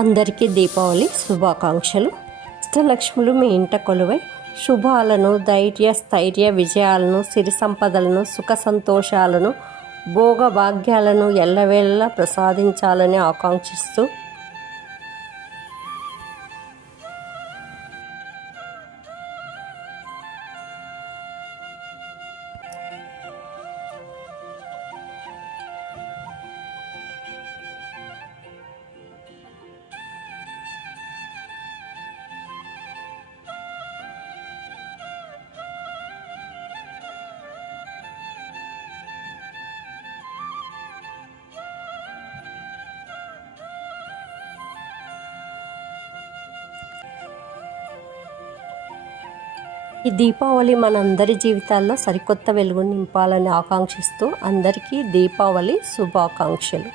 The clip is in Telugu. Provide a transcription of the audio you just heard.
అందరికీ దీపావళి శుభాకాంక్షలు. అష్టలక్ష్ములు మీ ఇంట కొలువై శుభాలను, ధైర్య స్థైర్య విజయాలను, సిరి సంపదలను, సుఖ సంతోషాలను, భోగభాగ్యాలను ఎల్లవేళలా ప్రసాదించాలని ఆకాంక్షిస్తూ ఈ దీపావళి మనందరి జీవితాల్లో సరికొత్త వెలుగు నింపాలని ఆకాంక్షిస్తూ అందరికీ దీపావళి శుభాకాంక్షలు.